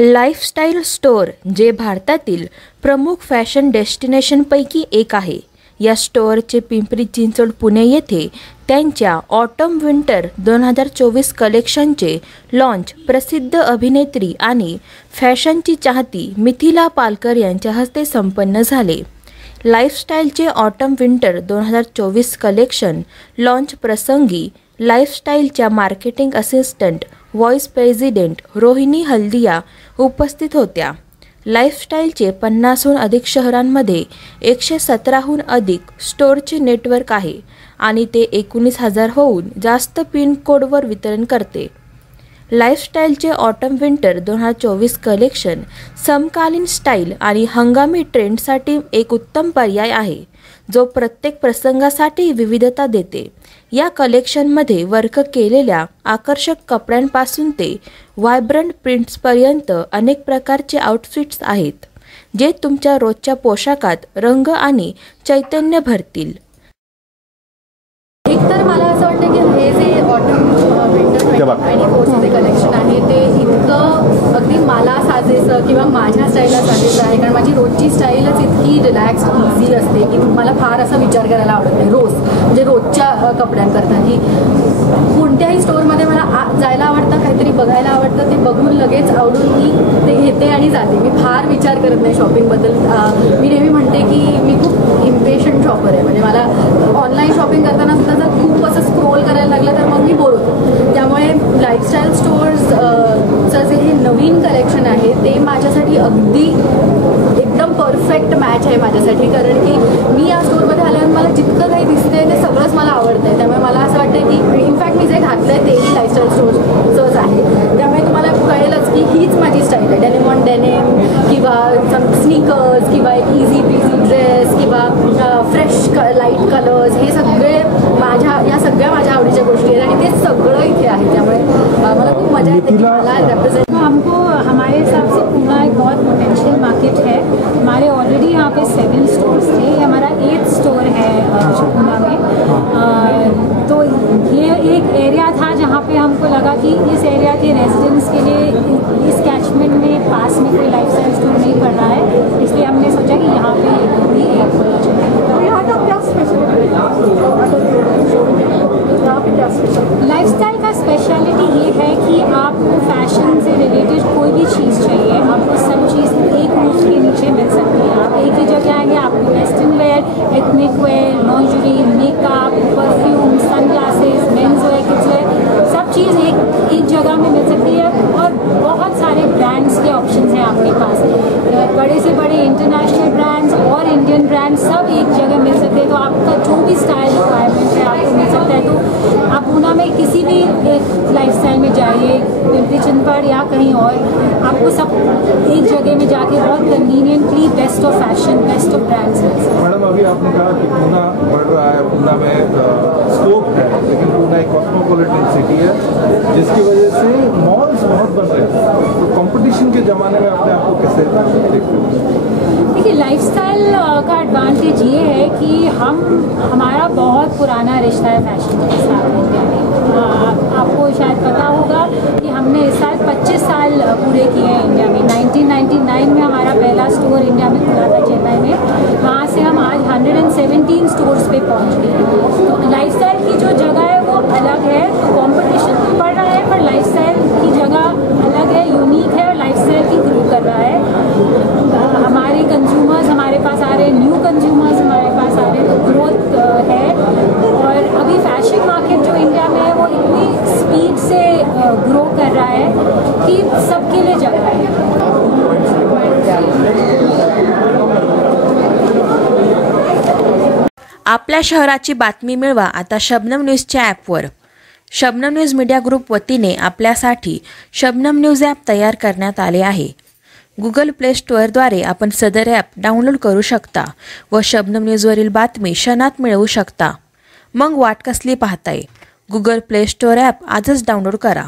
Lifestyle store जे भारतातील प्रमुख फॅशन डेस्टिनेशनपैकी एक आहे। या स्टोअरचे पिंपरी चिंचवड पुणे येथे त्यांच्या ऑटम विंटर 2024 कलेक्शनचे लॉन्च प्रसिद्ध अभिनेत्री आणि फॅशनची चाहती मिथिला पालकर यांच्या हस्ते संपन्न झाले। लाईफस्टाईलचे ऑटम विंटर 2024 कलेक्शन लॉन्च प्रसंगी लाईफस्टाईलच्या marketing assistant vice president Rohini Haldia उपस्थित होत्या। लाईफस्टाईलचे 50हून अधिक शहरांमध्ये 117हून अधिक स्टोअरचे नेटवर्क आहे आणि ते 19,000 होऊन जास्त पिन कोडवर वितरण करते। लाईफस्टाईलचे ऑटम विंटर 2024 कलेक्शन समकालीन स्टाईल आणि हंगामी ट्रेंडसाठी एक उत्तम पर्याय आहे, जो प्रत्येक प्रसंगासाठी विविधता देते। या कलेक्शनमध्ये वर्क केलेल्या आकर्षक कपड्यांपासून ते व्हायब्रंट प्रिंट्सपर्यंत अनेक प्रकारचे आउटफिट्स आहेत, जे तुमच्या रोजच्या पोशाखात रंग आणि चैतन्य भरतील। एकतर मला असं वाटतं की हे जे ऑटम विंटर 2024 कलेक्शन आहे ते इतकं अगदी मला साजेसं किंवा माझ्या स्टाईलला साजेसं आहे, कारण माझी रोजची स्टाईलच इतकी रिलॅक्स इझी असते की मला फार असा विचार करायला आवडत नाही रोज, म्हणजे रोजच्या कपड्यांकरता की कोणत्याही स्टोअरमध्ये मला जायला आवडतं, काहीतरी बघायला आवडतं, ते बघून लगेच आवडून मी ते घेते आणि जाते। मी फार विचार करत नाही शॉपिंगबद्दल। मी नेहमी म्हणते की मी खूप इम्पेशंट शॉपर आहे, म्हणजे मला ऑनलाईन शॉपिंग करताना सुद्धा जर खूप असं स्क्रोल करायला लागलं तर मग मी बोर होतो। त्यामुळे लाईफस्टाईल स्टोअर्सचं जे हे नवीन कलेक्शन आहे ते माझ्यासाठी अगदी एकदम परफेक्ट मॅच आहे माझ्यासाठी, कारण की मी या स्टोअरमध्ये आल्यावर मला जितकं काही दिसतंय ते सगळंच मला आवडतं आहे। त्यामुळे मला असं वाटतं की इनफॅक्ट मी जे घातलं आहे तेही लाईफस्टाईल स्टोअर्सचंच आहे, त्यामुळे तुम्हाला कळेलच की हीच माझी स्टाईल आहे। डेनिम ऑन डेनिम किंवा स्नीकर्स किंवा एक इझी ब्रीझी ड्रेस किंवा फ्रेश लाईट कलर्स, हे सगळे या सगळ्या माझ्या आवडीच्या गोष्टी आहेत आणि ते सगळं इथे आहे। त्यामुळे मला खूप मजा येते की मला रिप्रेझेंट हमको हमारे हिसाब से पूना एक बहुत पोटेंशियल मार्केट है। हमारे ऑलरेडी यहाँ पे 7 स्टोर्स थे, ये हमारा 8th स्टोर है पूना में। तो ये एक एरिया था जहाँ पे हमको लगा कि इस एरिया के रेजिडेंट्स के लिए इस कैचमेंट में पास में कोई लाइफस्टाइल स्टोर नहीं पड़ रहा है, इसलिए हमने सोचा कि यहाँ पे भी एक खोलना चाहिए। यहाँ का क्या स्पेशल लाइफस्टाइल का स्पेशलिटी ये है कि आपको फैशन से रिलेटेड कोई भी चीज़ चाहिए, आपको सब चीज़ एक रूफ के नीचे मिल सकती है। आप एक ही जगह आएंगे, आपको western wear, ethnic wear, lingerie, makeup, perfume, sunglasses, men's wear, kids wear, सब चीज़ एक जगह में मिल सकती है। और बहुत सारे ब्रांड्स के ऑप्शंस हैं आपके पास, बड़े से बड़े इंटरनेशनल ब्रांड्स और इंडियन ब्रांड्स सब एक जगह मिल सकते हैं। तो आपका जो भी स्टाइल रिक्वायरमेंट है आपको मिल सकता है। तो आप पूना में किसी भी लाइफस्टाइल में जाइए, पिंपरी चिंचवड या कहीं और, आपको सब एक जगह में जाके बहुत conveniently best of fashion, best of brands. Madam, अभी आपने कहा कि पूना बढ़ रहा है, पूना में स्कोप है, लेकिन पूना एक कॉस्मोपॉलिटन सिटी है जिसकी वजह से मॉल्स बहुत बन रहे हैं। तो कंपटीशन के ज़माने में अपने आप को कैसे देखते हो? देखिए, लाइफस्टाइल का एडवांटेज ये है कि हमारा बहुत पुराना रिश्ता है फैशन के साथ इंडिया में। आपको शायद पता होगा कि हमने इस साल 25 साल पूरे किए हैं इंडिया में। 1999 में हमारा पहला स्टोर इंडिया में खुला था चेन्नई में, वहाँ से हम आज 117 स्टोर्स पे पहुँच गए हैं। तो लाइफस्टाइल की जो जगह है वो अलग है, तो कॉम्पिटिशन तो बढ़ रहा है, पर लाइफस्टाइल की जगह अलग है, यूनिक है और लाइफस्टाइल की ग्रो कर रहा है। हमारे कंज्यूमर्स हमारे पास आ रहे हैं, न्यू कंज्यूमर्स हमारे पास आ रहे हैं, तो ग्रोथ है। और अभी फैशन मार्केट जो इंडिया में है वो इतनी स्पीड से ग्रो कर रहा है कि सबके लिए जगह है। आपल्या शहराची बातमी मिळवा आता शबनम न्यूजच्या ॲपवर। शबनम न्यूज मीडिया ग्रुप वतीने आपल्यासाठी शबनम न्यूज ॲप तयार करण्यात आले आहे। गुगल प्ले स्टोअरद्वारे आपण सदर ॲप डाउनलोड करू शकता व शबनम न्यूजवरील बातमी क्षणात मिळवू शकता। मग वाट कसली पाहताय? गुगल प्ले स्टोअर ॲप आजच डाउनलोड करा।